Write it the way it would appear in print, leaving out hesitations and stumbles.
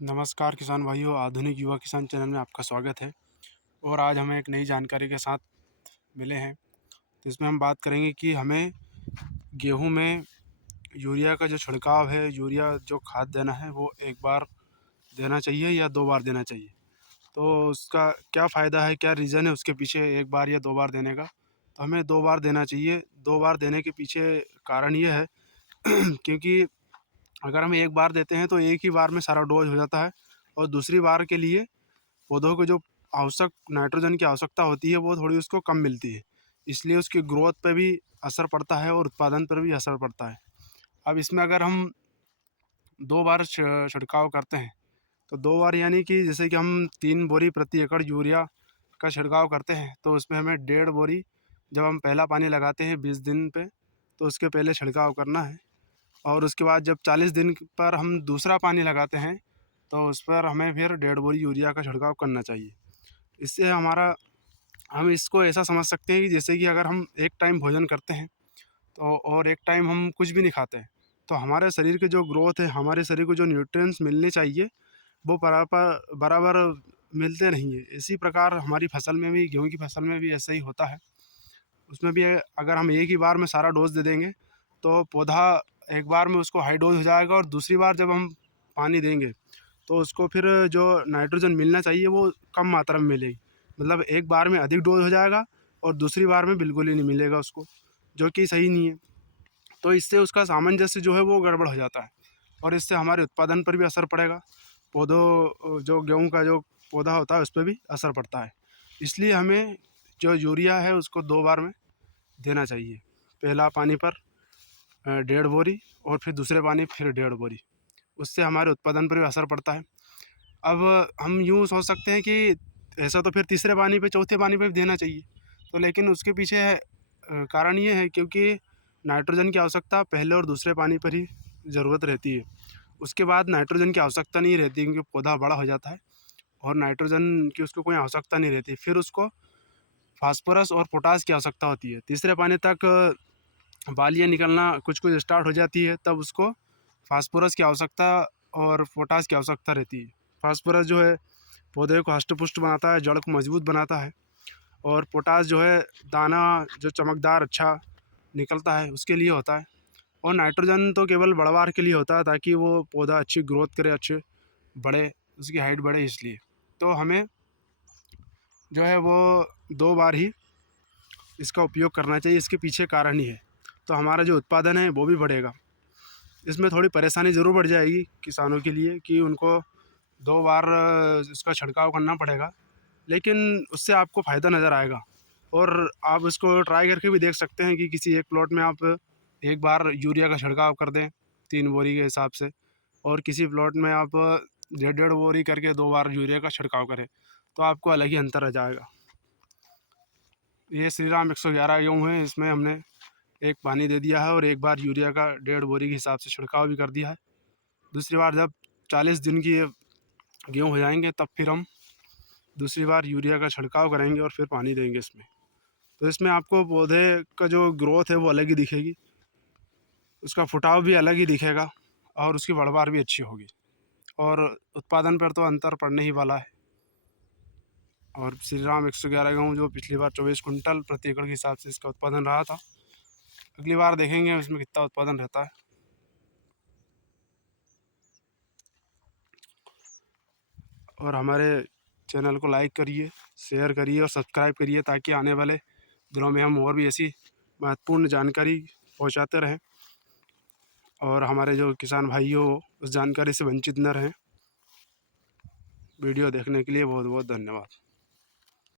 नमस्कार किसान भाइयों, आधुनिक युवा किसान चैनल में आपका स्वागत है। और आज हमें एक नई जानकारी के साथ मिले हैं। तो इसमें हम बात करेंगे कि हमें गेहूं में यूरिया का जो छिड़काव है, यूरिया जो खाद देना है, वो एक बार देना चाहिए या 2 बार देना चाहिए। तो उसका क्या फ़ायदा है, क्या रीज़न है उसके पीछे एक बार या 2 बार देने का। तो हमें 2 बार देना चाहिए। 2 बार देने के पीछे कारण ये है क्योंकि अगर हम एक बार देते हैं तो एक ही बार में सारा डोज हो जाता है, और दूसरी बार के लिए पौधों को जो आवश्यक नाइट्रोजन की आवश्यकता होती है वो थोड़ी उसको कम मिलती है। इसलिए उसकी ग्रोथ पे भी असर पड़ता है और उत्पादन पर भी असर पड़ता है। अब इसमें अगर हम 2 बार छिड़काव करते हैं तो 2 बार यानी कि जैसे कि हम 3 बोरी प्रति एकड़ यूरिया का छिड़काव करते हैं तो उसमें हमें 1.5 बोरी, जब हम पहला पानी लगाते हैं 20 दिन पे, तो उसके पहले छिड़काव करना है। और उसके बाद जब 40 दिन पर हम दूसरा पानी लगाते हैं तो उस पर हमें फिर 1.5 बोरी यूरिया का छिड़काव करना चाहिए। इससे हमारा हम इसको ऐसा समझ सकते हैं कि जैसे कि अगर हम एक टाइम भोजन करते हैं तो और एक टाइम हम कुछ भी नहीं खाते हैं, तो हमारे शरीर की जो ग्रोथ है, हमारे शरीर को जो न्यूट्रिएंट्स मिलने चाहिए वो बराबर बराबर मिलते नहीं है। इसी प्रकार हमारी फसल में भी, गेहूँ की फसल में भी ऐसा ही होता है। उसमें भी अगर हम एक ही बार में सारा डोज दे देंगे तो पौधा एक बार में उसको हाई डोज हो जाएगा, और दूसरी बार जब हम पानी देंगे तो उसको फिर जो नाइट्रोजन मिलना चाहिए वो कम मात्रा में मिलेगी। मतलब एक बार में अधिक डोज हो जाएगा और दूसरी बार में बिल्कुल ही नहीं मिलेगा उसको, जो कि सही नहीं है। तो इससे उसका सामंजस्य जो है वो गड़बड़ हो जाता है, और इससे हमारे उत्पादन पर भी असर पड़ेगा। पौधों जो गेहूँ का जो पौधा होता है उस पर भी असर पड़ता है। इसलिए हमें जो यूरिया है उसको 2 बार में देना चाहिए। पहला पानी पर 1.5 बोरी, और फिर दूसरे पानी फिर 1.5 बोरी। उससे हमारे उत्पादन पर भी असर पड़ता है। अब हम यूँ सोच सकते हैं कि ऐसा तो फिर तीसरे पानी पे, चौथे पानी पे भी देना चाहिए। तो लेकिन उसके पीछे कारण ये है क्योंकि नाइट्रोजन की आवश्यकता पहले और दूसरे पानी पर ही ज़रूरत रहती है। उसके बाद नाइट्रोजन की आवश्यकता नहीं रहती, क्योंकि पौधा बड़ा हो जाता है और नाइट्रोजन की उसको कोई आवश्यकता नहीं रहती। फिर उसको फास्फोरस और पोटास की आवश्यकता होती है। तीसरे पानी तक बालियाँ निकलना कुछ कुछ स्टार्ट हो जाती है, तब उसको फास्फोरस की आवश्यकता और पोटास की आवश्यकता रहती है। फास्फोरस जो है पौधे को हष्ट-पुष्ट बनाता है, जड़ को मजबूत बनाता है, और पोटास जो है दाना जो चमकदार अच्छा निकलता है उसके लिए होता है। और नाइट्रोजन तो केवल बढ़वार के लिए होता है, ताकि वो पौधा अच्छी ग्रोथ करे, अच्छे बढ़े, उसकी हाइट बढ़े इसलिए। तो हमें जो है वो 2 बार ही इसका उपयोग करना चाहिए। इसके पीछे कारण ही है, तो हमारा जो उत्पादन है वो भी बढ़ेगा। इसमें थोड़ी परेशानी ज़रूर बढ़ जाएगी किसानों के लिए कि उनको 2 बार इसका छिड़काव करना पड़ेगा, लेकिन उससे आपको फ़ायदा नज़र आएगा। और आप इसको ट्राई करके भी देख सकते हैं कि किसी एक प्लॉट में आप एक बार यूरिया का छिड़काव कर दें 3 बोरी के हिसाब से, और किसी प्लॉट में आप 1.5 बोरी करके 2 बार यूरिया का छिड़काव करें, तो आपको अलग ही अंतर आ जाएगा। ये श्री राम 111 गेहूँ है, इसमें हमने एक पानी दे दिया है और एक बार यूरिया का 1.5 बोरी के हिसाब से छिड़काव भी कर दिया है। दूसरी बार जब 40 दिन की ये गेहूँ हो जाएंगे तब फिर हम दूसरी बार यूरिया का छिड़काव करेंगे और फिर पानी देंगे इसमें। तो इसमें आपको पौधे का जो ग्रोथ है वो अलग ही दिखेगी, उसका फुटाव भी अलग ही दिखेगा, और उसकी बढ़वार भी अच्छी होगी, और उत्पादन पर तो अंतर पड़ने ही वाला है। और श्री राम 111 गेहूँ जो पिछली बार 24 कुंटल प्रति एकड़ के हिसाब से इसका उत्पादन रहा था, अगली बार देखेंगे इसमें कितना उत्पादन रहता है। और हमारे चैनल को लाइक करिए, शेयर करिए और सब्सक्राइब करिए, ताकि आने वाले दिनों में हम और भी ऐसी महत्वपूर्ण जानकारी पहुंचाते रहें, और हमारे जो किसान भाई हो उस जानकारी से वंचित न रहें। वीडियो देखने के लिए बहुत बहुत धन्यवाद।